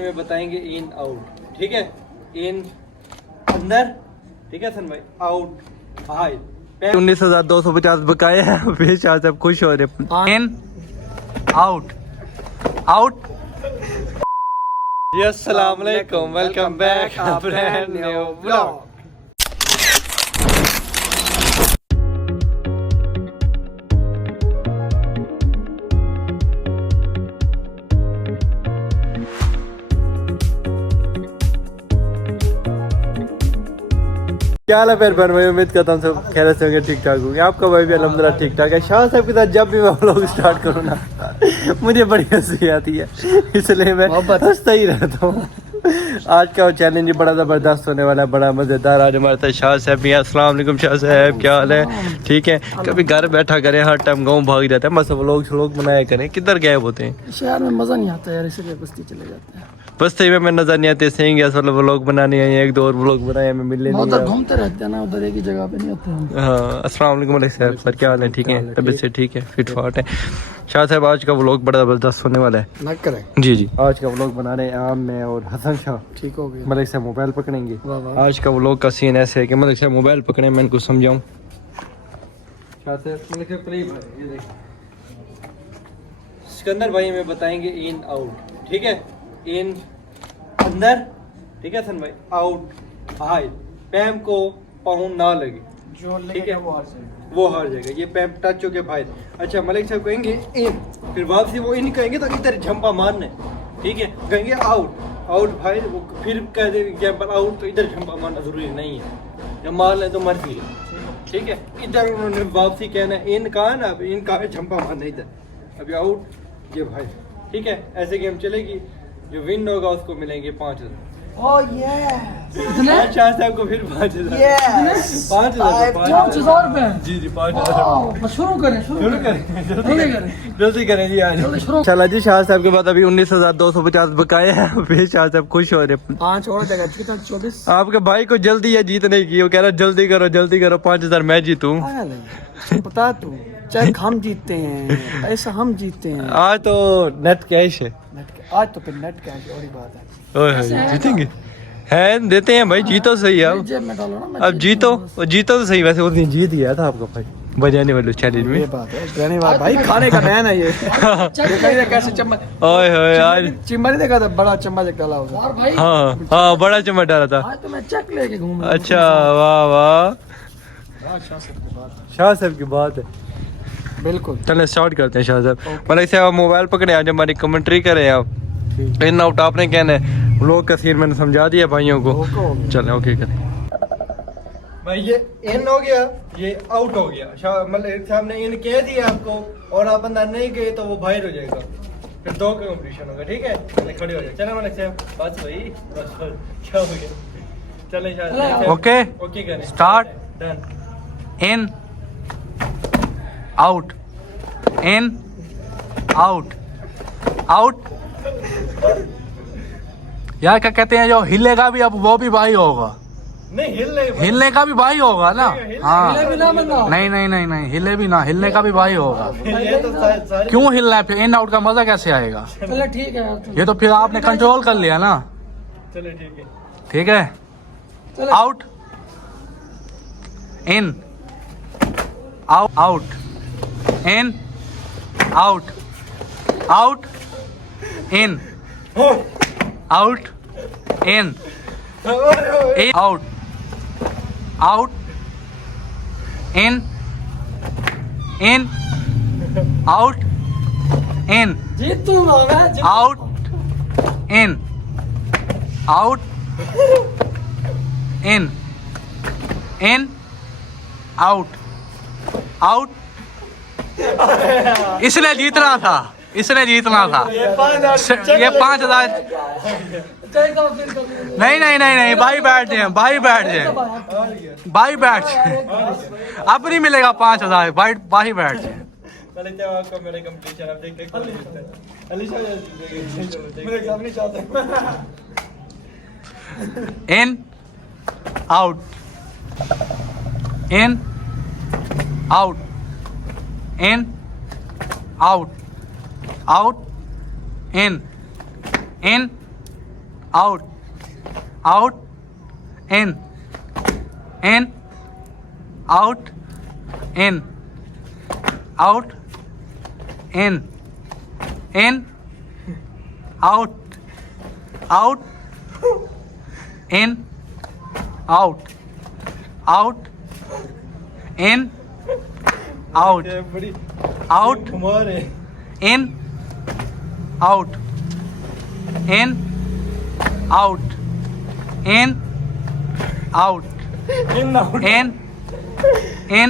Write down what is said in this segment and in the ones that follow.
में बताएंगे in out, ठीक है। इन अंदर, ठीक है सन भाई, आउट बाहर। 19,250 बकाया है। बेचारा सब खुश हो रहे। इन आउट आउट। अस्सलाम वालेकुम, welcome back brand new vlog. क्या हाल है फिर भाई, उम्मीद करता हूँ सब खैर से होंगे, ठीक ठाक होंगे। आपका भाई भी अल्हम्दुलिल्लाह ठीक ठाक है। शाह साहब के साथ जब भी मैं व्लॉग स्टार्ट करूँ ना मुझे बड़ी हंसी आती है, इसलिए मैं हंसता ही रहता हूँ। आज का चैलेंज बड़ा ज़बरदस्त होने वाला है, बड़ा मज़ेदार। आज हमारे साथ शाह साहब भी हैं। अस्सलाम वालेकुम शाह साहब, क्या हाल है? ठीक है। कभी घर बैठा करें, हर टाइम गाँव भाग जाता है, बस व्लॉग बनाया करें। किधर गायब होते हैं? शहर में मज़ा नहीं आता यार, इसलिए बस्ती चले जाते हैं। बस्ती में मैं नजर नहीं आते, सही गया मतलब व्लॉग बनाने आई, एक दो और व्लॉग बनाए, हमें मिलने नहीं उधर आया। घूमते रहते हैं ना, उधर एक ही जगह पे नहीं होते हम। हाँ, अस्सलाम वालेकुम मलिक साहब, सर क्या हाल है? ठीक है, तबीयत से ठीक है, फिट फाट है। शाह साहब आज का व्लॉग बड़ा ज़बरदस्त होने वाला है। ना करें जी जी, आज का व्लॉग बना रहे हैं आम में और हसन शाह। ठीक हो गया। मलिक साहब मोबाइल पकड़ेंगे। वाह वाह। आज का व्लॉग का सीन ऐसे है कि मलिक साहब मोबाइल पकड़े, मैं इनको समझाऊँ। शाह साहब मलिक साहब करीब है, ये देखिए। सिकंदर भाई में बताएंगे इन आउट, ठीक है। इन अंदर, ठीक है सन भाई, आउट बाहर। पैम को पाउंड ना लगे, जो ठीक है, वो हार जाएगा। वो हार जाएगा। ये पैम टच हो के बाहर। अच्छा, मलिक साहब कहेंगे इन, फिर वापसी वो इन कहेंगे तो इधर झंपा मारने, ठीक है। कहेंगे आउट, आउट भाई, वो फिर कह दे एग्जाम्पल आउट, तो इधर झंपा मारना जरूरी नहीं है, जब मार लें तो मर्जी है, ठीक है। इधर उन्होंने वापसी कहना है, इन कहा ना, अब इन कहा झंपा मारना इधर, अभी आउट ये भाई, ठीक है। ऐसे गेम चलेगी, जो विन होगा उसको मिलेंगे 5,000। Oh yes. शाह साहब को फिर 5,000। यस। 5,000 5,000 रुपए। जी जी, 5,000 शुरू करें, शुरू करें, जल्दी करें, जल्दी करें जी आज। जल्दी शुरू। चला जी, शाह साहब के बाद अभी 19,250 बकाया है। फिर शाह साहब खुश हो रहे। 5 और जगह, कितना 24। आपके भाई को जल्दी है जीतने की, वो कह रहा जल्दी करो 5,000 मैं जीतूं। बता तू, चाहे हम जीतते हैं, पैसा हम जीतते हैं। आज तो नेट कैश है। आज तो फिर नेट का और ही बात है। ओए होए, जीतेंगे है, देते हैं भाई, जीतो सही अब। जेब में डालो ना, मैं अब जीतो तो सही। वैसे उस दिन जीत गया था आपका भाई बजाने वाले चैलेंज में। ये बात है, धन्यवाद भाई। खाने का मैन है ये। देखा ही कैसे चम्मच, ओए होए यार, चिम्मा नहीं देखा था, बड़ा चम्मच डाला होगा। और भाई हाँ हाँ, बड़ा चम्मच डाला था। आज तो मैं चेक लेके घूम रहा हूं। अच्छा, वाह वाह, शाह साहब की बात शाह साहब की बात है। है। बिल्कुल। चलो स्टार्ट करते हैं शाह साहब। मतलब से आप मोबाइल पकड़े, आज हमारी कमेंट्री करें आप। इन आउट आपने कहना है, लोग का सीन मैंने समझा दिया भाइयों को। चले ओके करें भाई। ये इन हो गया, ये आउट हो गया। मलिक साहब ने इन कह दिया आपको, और आप अंदर नहीं गए तो वो बाहर हो जाएगा। फिर 2 का कंपटीशन होगा, ठीक है। चले खड़े हो जाए। चले मलिक साहब, बस भाई, बस क्या हो गया। चले शाह, ओके ओके करें, start. Done. In out, in out out. यार क्या कहते हैं, जो हिलेगा भी अब वो भी भाई होगा। नहीं हिलने का भी भाई होगा ना। हाँ, हिले भी ना बनना। नहीं नहीं नहीं नहीं, हिले भी ना, हिलने का भी भाई होगा। ये तो सारे क्यों हिलना है फिर? इन आउट का मजा कैसे आएगा? चलो ठीक है यार, ये तो फिर आपने कंट्रोल कर लिया ना। चलो ठीक है। ठीक है, चलो। Out, in out, out, in out, out, in out, in out, out, in out, in जीतूंगा मैं। Out, in out, in out, out. इसने जीतना था, इसने जीतना था। ये 5,000। नहीं नहीं नहीं नहीं, भाई बैठ जाए, भाई बैठ जाए, भाई बैठ जाए। अब नहीं मिलेगा 5,000, भाई भाई बैठ जाए। चले जाओ, आपका मेरे कंपटीशन आप देखते कौन जीतता है। अली शाह मेरे साहब नहीं चाहते। इन out, in out, in out, out, in out, out, in, out, in, out, in, out, out, in, out, out, in, out, ये बड़ी out, कुमार है in, out, in, out, in, out, in out in,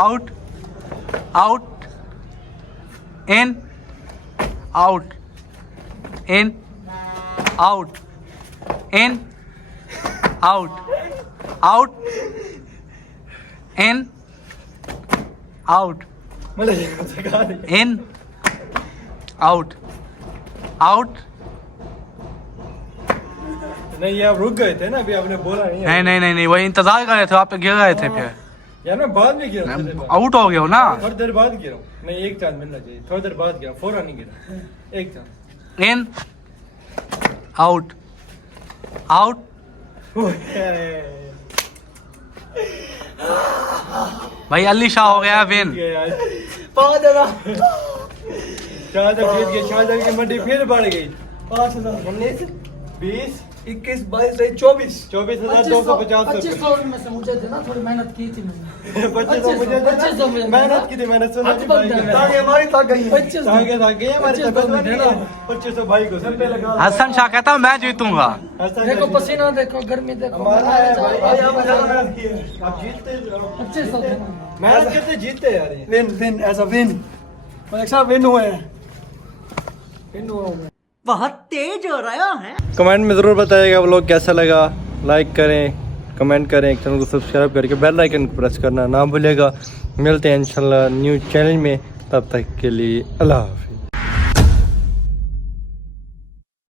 out, out, in, out, in, out, in, out, out, in, out, मतलब ये सिखा रही in, out, out. नहीं, ये आप रुक गए थे ना, अभी आपने बोला नहीं है। नहीं वही इंतजार कर रहे थे, आप पे गिर रहे थे फिर यार मैं बाद में गिरा, थोड़ी देर बाद। आउट हो गए हो ना। थोड़ी देर बाद गिरा हूँ। नहीं, एक चांस मिलना चाहिए, थोड़ी देर बाद गिरा, फौरन नहीं गिरा, एक चांस। इन, आउट, आउट, भाई अली शाह हो गया विन। शाहजहां जीत गए, शाहजहां की मंडी फिर बढ़ गई। 5,000 19, 20, 21 22 24 24,250 2500 में से मुझे देना, थोड़ी मेहनत की थी मैंने। 2500 मुझे देना। 2500 में मेहनत की थी मैंने, सुना जी भाई का। ताकि हमारी थक गई है। 2500 ताकत आ गई है हमारी, 2500 तबीयत में बनी देना। है। 2500 भाई को सब पे लगा। हसन शाह कहता हूँ मैं जीतूंगा। हसन देखो का पसीना, देखो गर्मी, देखो हमारा है भाई, भाई, आप ज्यादा मेहनत की है। आप जीतते जाओ। 2500 देना। मेहनत करते जीतते यार ये। Win as a win Malik साहब विन हुए हैं, विन हुआ हूं मैं। कमेंट में ज़रूर बताइएगा व्लॉग कैसा लगा। लाइक करें, कमेंट करें, चैनल को सब्सक्राइब करके बेल आइकन को प्रेस करना ना भूलिएगा। मिलते हैं इंशाल्लाह न्यू चैनल में, तब तक के लिए अल्लाह हाफिज़।